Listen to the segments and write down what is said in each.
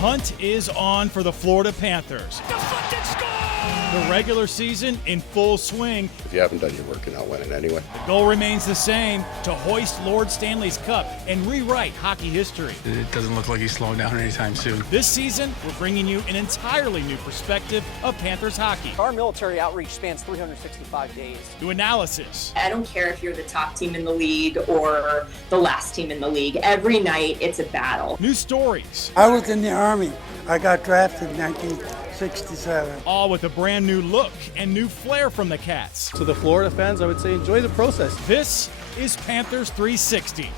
hunt is on for the Florida Panthers. Deflected, score! The regular season in full swing. If you haven't done your work, you're not winning anyway. The goal remains the same, to hoist Lord Stanley's Cup and rewrite hockey history. It doesn't look like he's slowing down anytime soon. This season, we're bringing you an entirely new perspective of Panthers hockey. Our military outreach spans 365 days. New analysis. I don't care if you're the top team in the league or the last team in the league. Every night, it's a battle. New stories. I was in the Army. I got drafted in 1967. All with a brand new look and new flair from the Cats. To the Florida fans, I would say enjoy the process. This is Panthers 360.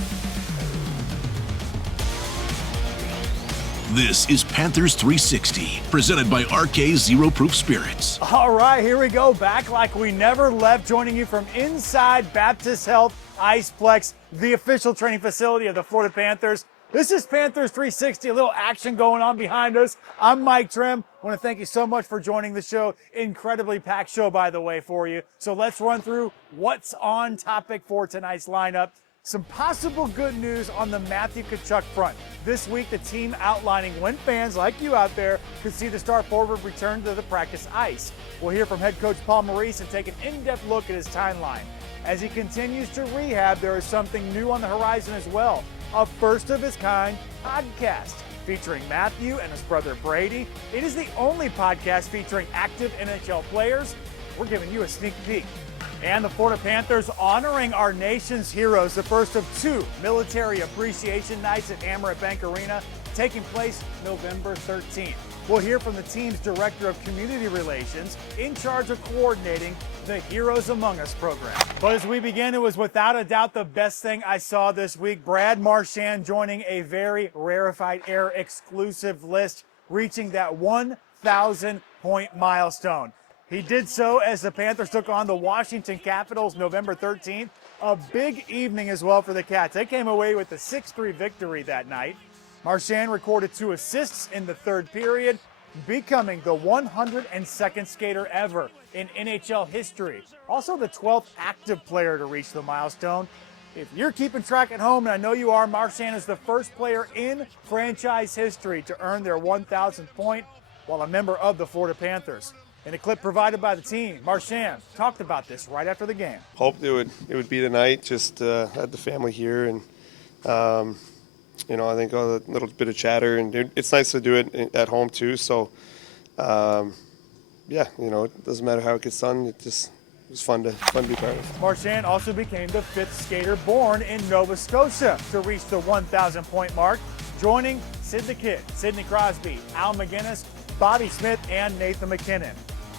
This is Panthers 360, presented by RK Zero Proof Spirits. All right, here we go, back like we never left, joining you from inside Baptist Health Iceplex, the official training facility of the Florida Panthers. This is Panthers 360, a little action going on behind us. I'm Mike Trim. I want to thank you so much for joining the show. Incredibly packed show, by the way, for you. So let's run through what's on topic for tonight's lineup. Some possible good news on the Matthew Tkachuk front. This week, the team outlining when fans like you out there could see the star forward return to the practice ice. We'll hear from head coach Paul Maurice and take an in-depth look at his timeline. As he continues to rehab, there is something new on the horizon as well. A first-of-its-kind podcast featuring Matthew and his brother Brady. It is the only podcast featuring active NHL players. We're giving you a sneak peek. And the Florida Panthers honoring our nation's heroes, the first of two military appreciation nights at Amerant Bank Arena, taking place November 13th. We'll hear from the team's Director of Community Relations in charge of coordinating the Heroes Among Us program. But as we begin, it was without a doubt the best thing I saw this week. Brad Marchand joining a very rarefied air exclusive list, reaching that 1,000-point milestone. He did so as the Panthers took on the Washington Capitals November 13th. A big evening as well for the Cats. They came away with a 6-3 victory that night. Marchand recorded 2 assists in the third period, becoming the 102nd skater ever in NHL history. Also the 12th active player to reach the milestone. If you're keeping track at home, and I know you are, Marchand is the first player in franchise history to earn their 1,000th point while a member of the Florida Panthers. In a clip provided by the team, Marchand talked about this right after the game. Hoped it would be the night. Just had the family here, and I think a little bit of chatter, and it's nice to do it at home too. So, it doesn't matter how it gets done. It was fun to be part of. Marchand also became the 5th skater born in Nova Scotia to reach the 1,000-point mark, joining Sid the Kid, Sidney Crosby, Al McGinnis, Bobby Smith, and Nathan McKinnon.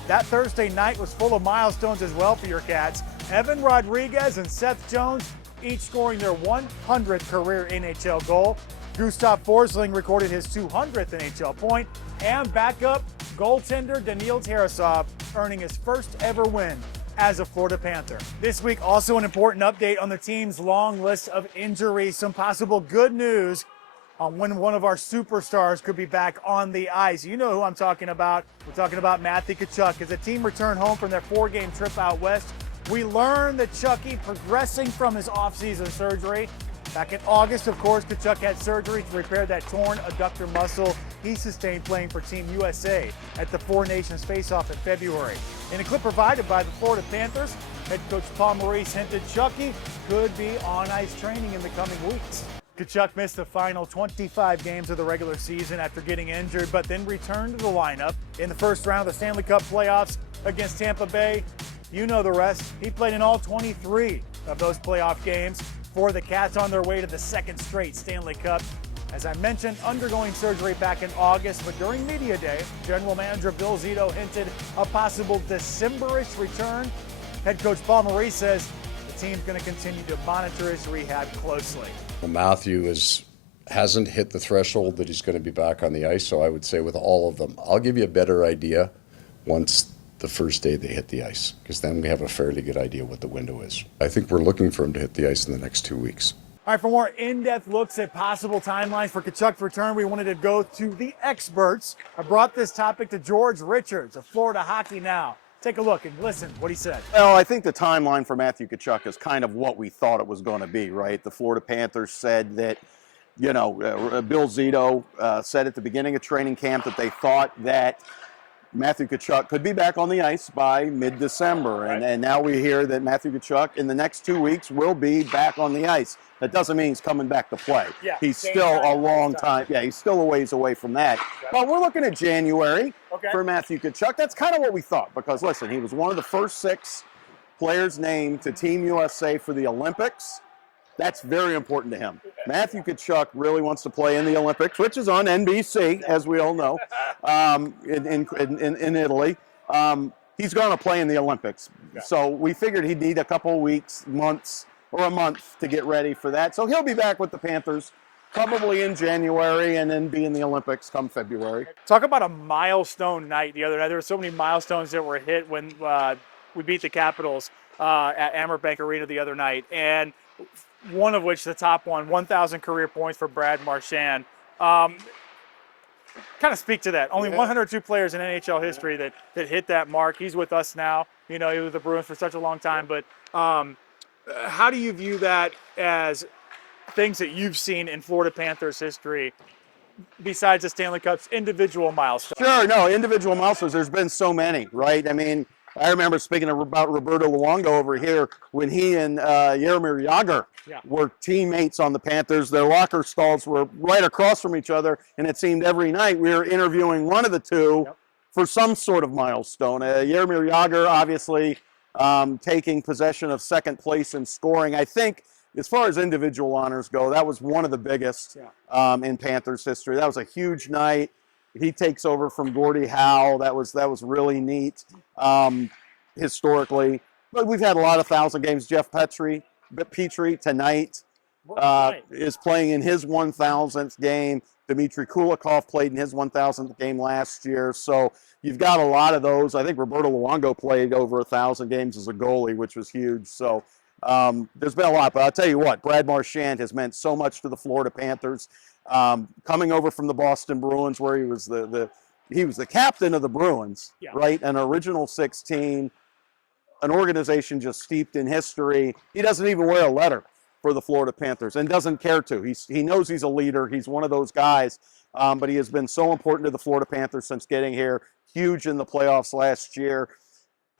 That Thursday night was full of milestones as well for your Cats. Evan Rodriguez and Seth Jones each scoring their 100th career NHL goal. Gustav Forsling recorded his 200th NHL point, and backup goaltender Daniil Tarasov earning his first ever win as a Florida Panther. This week, also an important update on the team's long list of injuries. Some possible good news on when one of our superstars could be back on the ice. You know who I'm talking about. We're talking about Matthew Tkachuk. As the team returned home from their 4-game trip out west, we learned that Chucky progressing from his offseason surgery. Back in August, of course, Tkachuk had surgery to repair that torn adductor muscle he sustained playing for Team USA at the Four Nations Face-Off in February. In a clip provided by the Florida Panthers, head coach Paul Maurice hinted Chucky could be on ice training in the coming weeks. Tkachuk missed the final 25 games of the regular season after getting injured, but then returned to the lineup in the first round of the Stanley Cup playoffs against Tampa Bay. You know the rest. He played in all 23 of those playoff games for the Cats on their way to the second straight Stanley Cup. As I mentioned, undergoing surgery back in August, but during media day, general manager Bill Zito hinted a possible December-ish return. Head coach Paul Maurice says the team's going to continue to monitor his rehab closely. Matthew hasn't hit the threshold that he's going to be back on the ice, so I would say with all of them, I'll give you a better idea once the first day they hit the ice, because then we have a fairly good idea what the window is. I think we're looking for him to hit the ice in the next 2 weeks. All right, for more in-depth looks at possible timelines for Tkachuk's return, we wanted to go to the experts. I brought this topic to George Richards of Florida Hockey Now. Take a look and listen what he said. Well, I think the timeline for Matthew Tkachuk is kind of what we thought it was going to be, right? The Florida Panthers said that Bill Zito said at the beginning of training camp that they thought that Matthew Tkachuk could be back on the ice by mid-December. Right. And now we hear that Matthew Tkachuk in the next 2 weeks will be back on the ice. That doesn't mean he's coming back to play. Yeah, he's still a long time. Yeah, he's still a ways away from that. Okay. But we're looking at January for Matthew Tkachuk. That's kind of what we thought because, listen, he was one of the first 6 players named to Team USA for the Olympics. That's very important to him. Matthew Tkachuk really wants to play in the Olympics, which is on NBC, as we all know, in Italy. He's going to play in the Olympics. So we figured he'd need a couple weeks, months, or a month to get ready for that. So he'll be back with the Panthers probably in January and then be in the Olympics come February. Talk about a milestone night the other night. There were so many milestones that were hit when we beat the Capitals at Amerant Bank Arena the other night. And one of which, the top one, 1,000 career points for Brad Marchand. Kind of speak to that. Only 102 players in NHL history that hit that mark. He's with us now. He was with the Bruins for such a long time. But how do you view that as things that you've seen in Florida Panthers history besides the Stanley Cup's individual milestones? Sure, no, individual milestones. There's been so many, right? I mean, I remember speaking about Roberto Luongo over here when he and Jaromir Jagr were teammates on the Panthers. Their locker stalls were right across from each other, and it seemed every night we were interviewing one of the two for some sort of milestone. Jaromir Jagr obviously taking possession of second place in scoring. I think as far as individual honors go, that was one of the biggest in Panthers history. That was a huge night. He takes over from Gordie Howe. That was really neat historically. But we've had a lot of 1,000 games. Jeff Petrie tonight is playing in his 1,000th game. Dmitry Kulikov played in his 1,000th game last year. So you've got a lot of those. I think Roberto Luongo played over 1,000 games as a goalie, which was huge. So there's been a lot. But I'll tell you what, Brad Marchand has meant so much to the Florida Panthers. Coming over from the Boston Bruins, where he was the captain of the Bruins, right? An original 16, an organization just steeped in history. He doesn't even wear a letter for the Florida Panthers and doesn't care to. He knows he's a leader. He's one of those guys, but he has been so important to the Florida Panthers since getting here. Huge in the playoffs last year.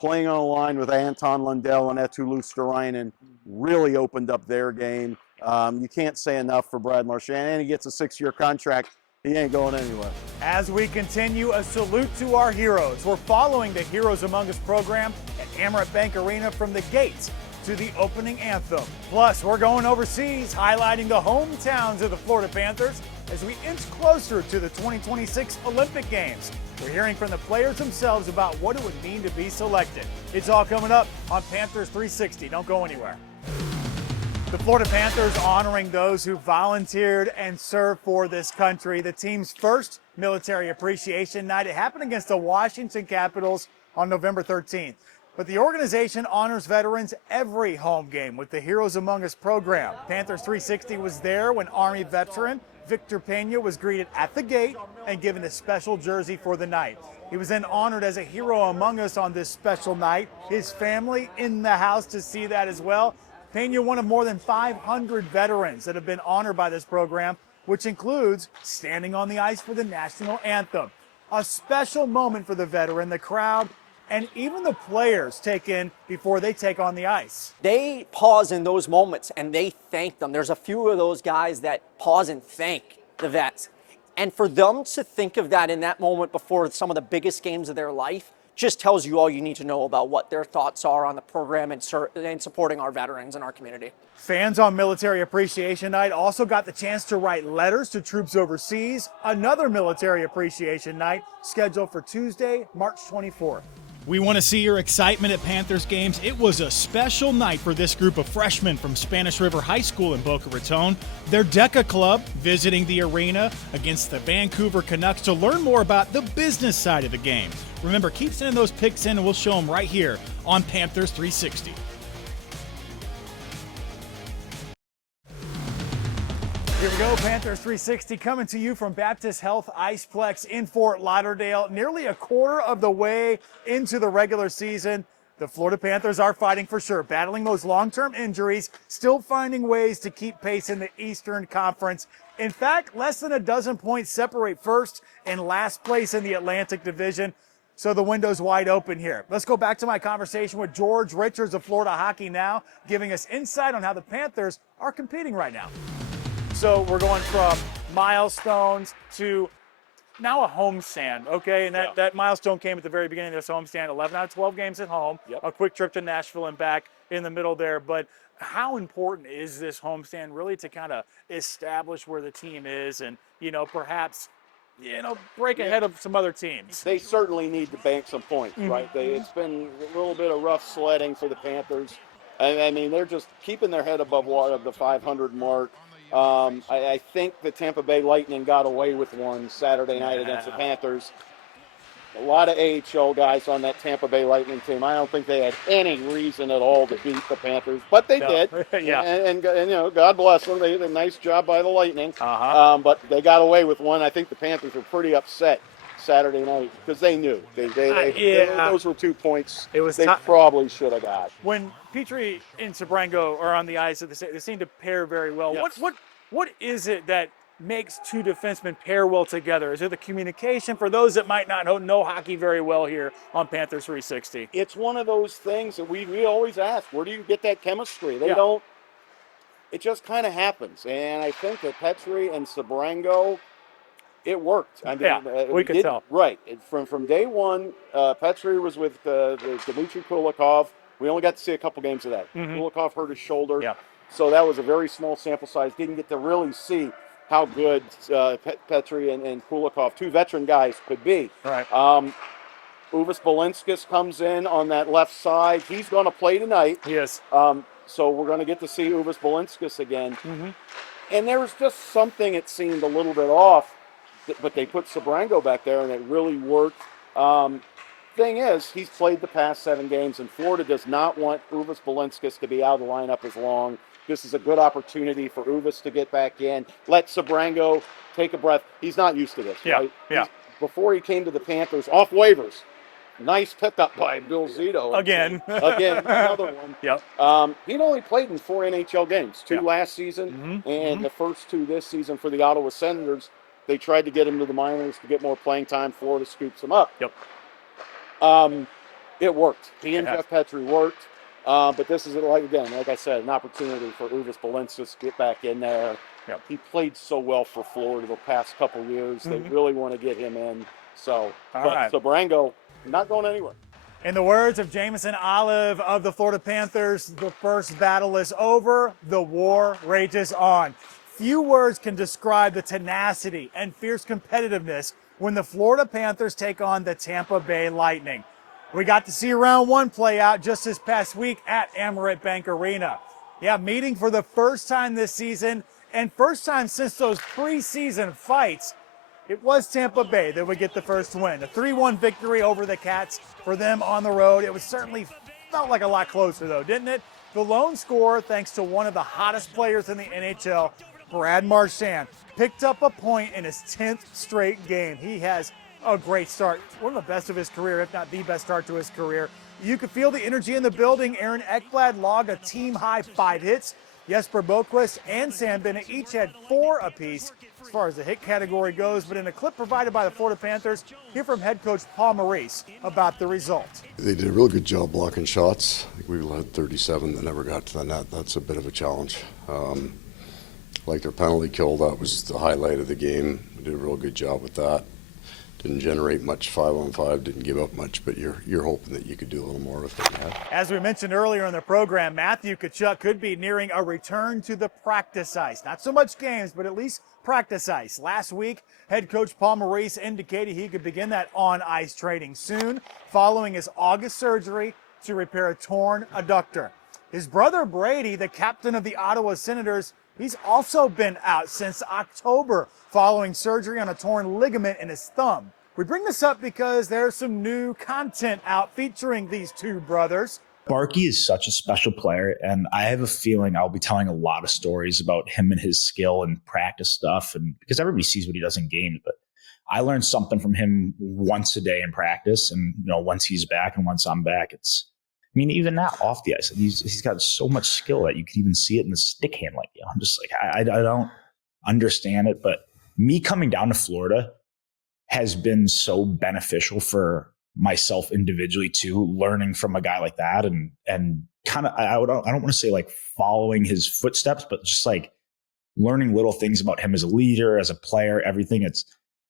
Playing on a line with Anton Lundell and Eetu Luosterainen really opened up their game. You can't say enough for Brad Marchand, and he gets a 6-year contract. He ain't going anywhere. As we continue, a salute to our heroes. We're following the Heroes Among Us program at Amerant Bank Arena from the gates to the opening anthem. Plus, we're going overseas, highlighting the hometowns of the Florida Panthers as we inch closer to the 2026 Olympic Games. We're hearing from the players themselves about what it would mean to be selected. It's all coming up on Panthers 360. Don't go anywhere. The Florida Panthers honoring those who volunteered and served for this country. The team's first military appreciation night. It happened against the Washington Capitals on November 13th. But the organization honors veterans every home game with the Heroes Among Us program. Panthers 360 was there when Army veteran Victor Pena was greeted at the gate and given a special jersey for the night. He was then honored as a hero among us on this special night. His family in the house to see that as well. Pena, one of more than 500 veterans that have been honored by this program, which includes standing on the ice for the national anthem. A special moment for the veteran, the crowd, and even the players take in before they take on the ice. They pause in those moments and they thank them. There's a few of those guys that pause and thank the vets. And for them to think of that in that moment before some of the biggest games of their life just tells you all you need to know about what their thoughts are on the program and supporting our veterans in our community. Fans on Military Appreciation Night also got the chance to write letters to troops overseas. Another Military Appreciation Night scheduled for Tuesday, March 24th. We want to see your excitement at Panthers games. It was a special night for this group of freshmen from Spanish River High School in Boca Raton. Their DECA club visiting the arena against the Vancouver Canucks to learn more about the business side of the game. Remember, keep sending those pics in and we'll show them right here on Panthers 360. Here we go, Panthers 360 coming to you from Baptist Health Iceplex in Fort Lauderdale. Nearly a quarter of the way into the regular season, The Florida Panthers are fighting for sure, battling those long-term injuries, still finding ways to keep pace in the Eastern Conference. In fact, less than a dozen points separate first and last place in the Atlantic Division. So the window's wide open here. Let's go back to my conversation with George Richards of Florida Hockey Now, giving us insight on how the Panthers are competing right now. So we're going from milestones to now a homestand, okay? And that milestone came at the very beginning of this homestand, 11 out of 12 games at home, a quick trip to Nashville and back in the middle there. But how important is this homestand really to kind of establish where the team is and, perhaps, break ahead of some other teams? They certainly need to bank some points, right? It's been a little bit of rough sledding for the Panthers. I mean, they're just keeping their head above water of the 500 mark. I think the Tampa Bay Lightning got away with one Saturday night against the Panthers. A lot of AHL guys on that Tampa Bay Lightning team. I don't think they had any reason at all to beat the Panthers, but they did. And God bless them. They did a nice job by the Lightning. But they got away with one. I think the Panthers were pretty upset Saturday night because they knew those were 2 points they probably should have got. When Petrie and Sabrango are on the ice, they seem to pair very well. Yes. What is it that makes two defensemen pair well together? Is it the communication for those that might not know hockey very well here on Panthers 360? It's one of those things that we always ask, where do you get that chemistry? They don't. It just kind of happens. And I think that Petrie and Sabrango, it worked. I mean, we could tell. Right. From day one, Petrie was with Dmitry Kulikov. We only got to see a couple games of that. Kulikov hurt his shoulder. So that was a very small sample size. Didn't get to really see how good Petrie and Kulikov, two veteran guys, could be. Right. Uvis Balinskis comes in on that left side. He's going to play tonight. Yes. So we're going to get to see Uvis Balinskis again. And there was just something it seemed a little bit off, but they put Sabrango back there, and it really worked. Thing is, he's played the past 7 games, and Florida does not want Uvis Balinskis to be out of the lineup as long. This is a good opportunity for Uvis to get back in. Let Sabrango take a breath. He's not used to this, right? Before he came to the Panthers, off waivers. Nice pickup by Bill Zito. Again, another one. He'd only played in 4 NHL games, 2 last season, and the first 2 this season for the Ottawa Senators. They tried to get him to the minors to get more playing time. Florida scoops him up. It worked. He and Jeff Petrie worked. But this is, like I said, an opportunity for Uvis Balinskis to get back in there. He played so well for Florida the past couple years. They really want to get him in. So, Sabrango, not going anywhere. In the words of Jameson Olive of the Florida Panthers, the first battle is over. The war rages on. Few words can describe the tenacity and fierce competitiveness when the Florida Panthers take on the Tampa Bay Lightning. We got to see round 1 play out just this past week at Amerant Bank Arena. Meeting for the first time this season and first time since those preseason fights. It was Tampa Bay that would get the first win. A 3-1 victory over the Cats for them on the road. It was certainly felt like a lot closer though, didn't it? The lone scorer, thanks to one of the hottest players in the NHL, Brad Marchand, picked up a point in his 10th straight game. He has a great start, one of the best of his career, if not the best start to his career. You could feel the energy in the building. Aaron Ekblad logged a team-high 5 hits. Jesper Boquist and Sam Bennett each had 4 apiece as far as the hit category goes. But in a clip provided by the Florida Panthers, hear from head coach Paul Maurice about the result. They did a real good job blocking shots. I think we had 37 that never got to the net. That's a bit of a challenge. Like their penalty kill, that was the highlight of the game. We did a real good job with that. Didn't generate much 5-on-5, didn't give up much, but you're hoping that you could do a little more with what you had. As we mentioned earlier in the program, Matthew Tkachuk could be nearing a return to the practice ice. Not so much games, but at least practice ice. Last week, head coach Paul Maurice indicated he could begin that on-ice training soon, following his August surgery to repair a torn adductor. His brother Brady, the captain of the Ottawa Senators, he's also been out since October following surgery on a torn ligament in his thumb. We bring this up because there's some new content out featuring these two brothers. Barkey is such a special player, and I have a feeling I'll be telling a lot of stories about him and his skill and practice stuff, and because everybody sees what he does in games, but I learned something from him once a day in practice, and once he's back and once I'm back, it's mean, even now off the ice, he's got so much skill that you can even see it in the stick handling. I'm just like, I don't understand it. But me coming down to Florida has been so beneficial for myself individually too, learning from a guy like that and kind of, I don't want to say like following his footsteps, but just like learning little things about him as a leader, as a player, everything.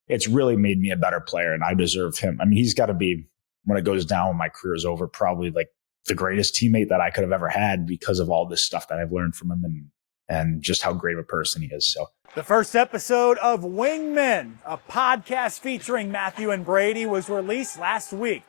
It's really made me a better player, and I deserve him. I mean, he's got to be, when it goes down, when my career is over, probably like the greatest teammate that I could have ever had because of all this stuff that I've learned from him and just how great of a person he is. So the first episode of Wingmen, a podcast featuring Matthew and Brady, was released last week.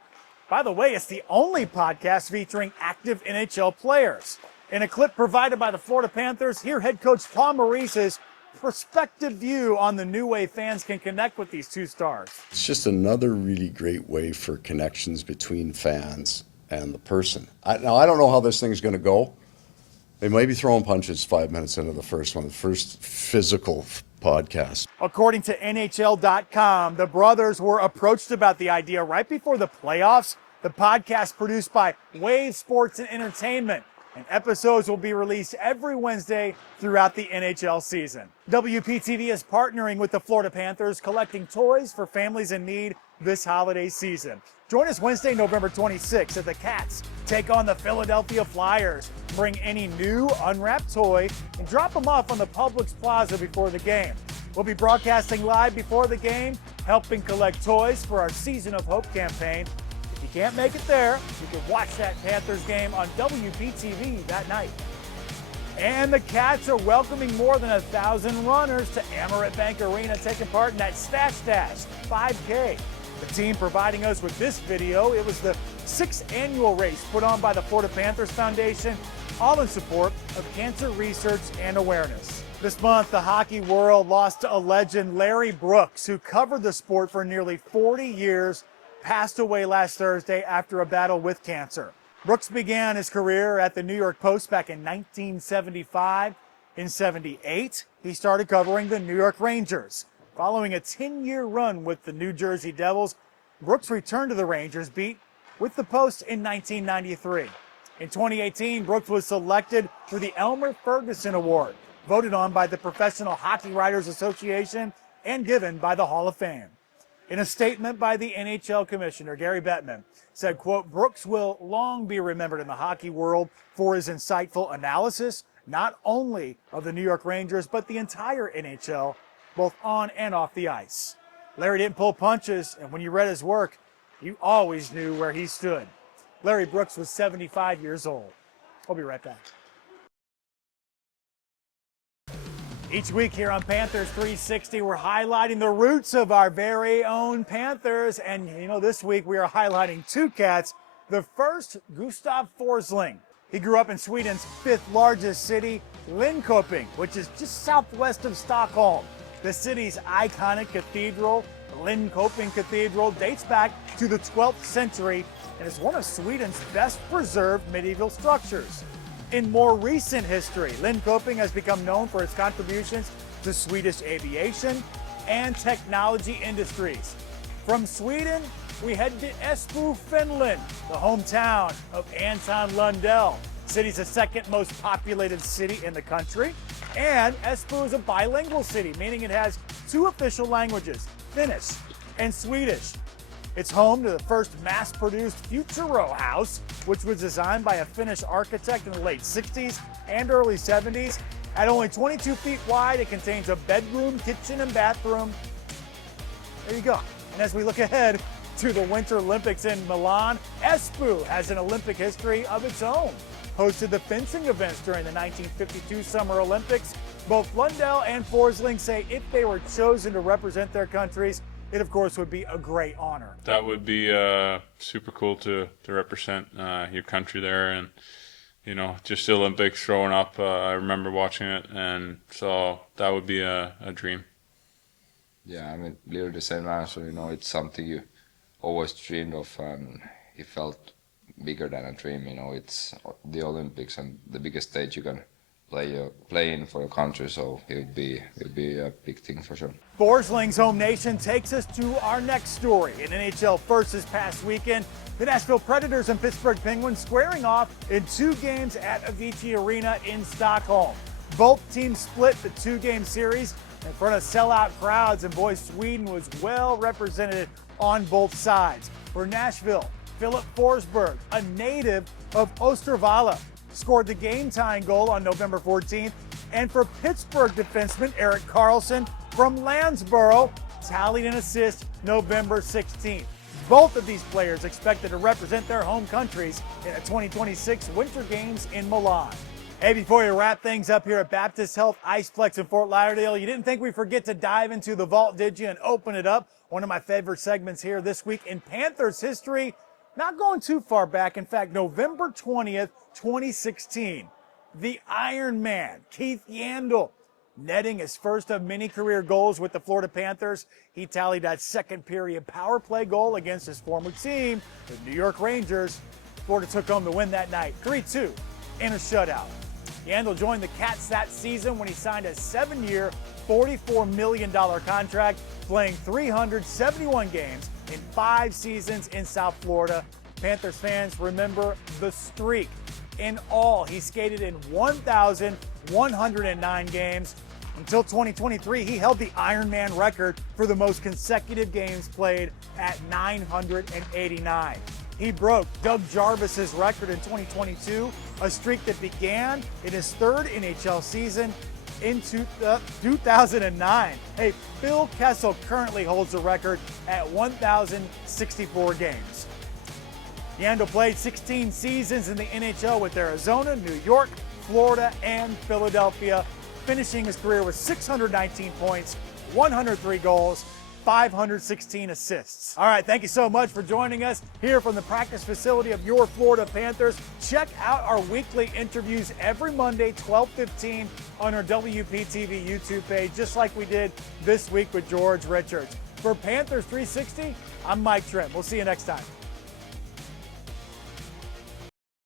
By the way, it's the only podcast featuring active NHL players. In a clip provided by the Florida Panthers, hear head coach Paul Maurice's perspective view on the new way fans can connect with these two stars. It's just another really great way for connections between fans and the person. Now, I don't know how this thing's going to go. They might be throwing punches 5 minutes into the first one, the first physical podcast. According to NHL.com, the brothers were approached about the idea right before the playoffs. The podcast produced by Wave Sports and Entertainment, and episodes will be released every Wednesday throughout the NHL season. WPTV is partnering with the Florida Panthers, collecting toys for families in need this holiday season. Join us Wednesday, November 26th as the Cats take on the Philadelphia Flyers. Bring any new unwrapped toy and drop them off on the Publix Plaza before the game. We'll be broadcasting live before the game, helping collect toys for our Season of Hope campaign. If you can't make it there, you can watch that Panthers game on WPTV that night. And the Cats are welcoming more than 1,000 runners to Amerant Bank Arena, taking part in that Stash Dash 5K. The team providing us with this video, it was the 6th annual race put on by the Florida Panthers Foundation, all in support of cancer research and awareness. This month, the hockey world lost a legend, Larry Brooks, who covered the sport for nearly 40 years, passed away last Thursday after a battle with cancer. Brooks began his career at the New York Post back in 1975. In '78, he started covering the New York Rangers. Following a 10-year run with the New Jersey Devils, Brooks returned to the Rangers beat with the Post in 1993. In 2018, Brooks was selected for the Elmer Ferguson Award, voted on by the Professional Hockey Writers Association and given by the Hall of Fame. In a statement by the NHL Commissioner, Gary Bettman, said, quote, Brooks will long be remembered in the hockey world for his insightful analysis, not only of the New York Rangers, but the entire NHL, both on and off the ice. Larry didn't pull punches, and when you read his work, you always knew where he stood. Larry Brooks was 75 years old. We'll be right back. Each week here on Panthers 360, we're highlighting the roots of our very own Panthers. And, you know, this week we are highlighting two cats. The first, Gustav Forsling. He grew up in Sweden's 5th largest city, Linköping, which is just southwest of Stockholm. The city's iconic cathedral, the Linköping Cathedral, dates back to the 12th century and is one of Sweden's best preserved medieval structures. In more recent history, Linköping has become known for its contributions to Swedish aviation and technology industries. From Sweden, we head to Espoo, Finland, the hometown of Anton Lundell. The city's the second most populated city in the country, and Espoo is a bilingual city, meaning it has 2 official languages, Finnish and Swedish. It's home to the first mass-produced future row house, which was designed by a Finnish architect in the late 60s and early 70s. At only 22 feet wide, it contains a bedroom, kitchen, and bathroom. There you go. And as we look ahead to the Winter Olympics in Milan, Espoo has an Olympic history of its own. Hosted the fencing events during the 1952 Summer Olympics. Both Lundell and Forsling say if they were chosen to represent their countries, it of course would be a great honor. That would be super cool to represent your country there, and you know, just the Olympics growing up. I remember watching it, and so that would be a dream. Yeah, I mean, literally the same answer. You know, it's something you always dreamed of, and it felt bigger than a dream. You know, it's the Olympics and the biggest stage you can playing for your country. So it would be a big thing for sure. Forsling's home nation takes us to our next story. In NHL first this past weekend, the Nashville Predators and Pittsburgh Penguins squaring off in 2 games at Avicii Arena in Stockholm. Both teams split the 2-game series in front of sellout crowds, and boy, Sweden was well represented on both sides. For Nashville, Philip Forsberg, a native of Osterwalla, scored the game-tying goal on November 14th. And for Pittsburgh defenseman Erik Karlsson from Lansborough, tallied an assist November 16th. Both of these players expected to represent their home countries in the 2026 Winter Games in Milan. Hey, before we wrap things up here at Baptist Health Iceplex in Fort Lauderdale, you didn't think we'd forget to dive into the vault, did you, and open it up? One of my favorite segments here this week in Panthers history, not going too far back. In fact, November 20th, 2016, the Iron Man, Keith Yandle, netting his first of many career goals with the Florida Panthers. He tallied that second period power play goal against his former team, the New York Rangers. Florida took home the win that night, 3-2 in a shutout. Yandle joined the Cats that season when he signed a 7-year, $44 million contract, playing 371 games in 5 seasons in South Florida. Panthers fans remember the streak. In all, he skated in 1,109 games. Until 2023, he held the Ironman record for the most consecutive games played at 989. He broke Doug Jarvis's record in 2022, a streak that began in his 3rd NHL season in 2009. Hey, Phil Kessel currently holds the record at 1,064 games. Yandle played 16 seasons in the NHL with Arizona, New York, Florida, and Philadelphia, finishing his career with 619 points, 103 goals, 516 assists. All right, thank you so much for joining us here from the practice facility of your Florida Panthers. Check out our weekly interviews every Monday, 12:15 on our WPTV YouTube page, just like we did this week with George Richards. For Panthers 360, I'm Mike Trent. We'll see you next time.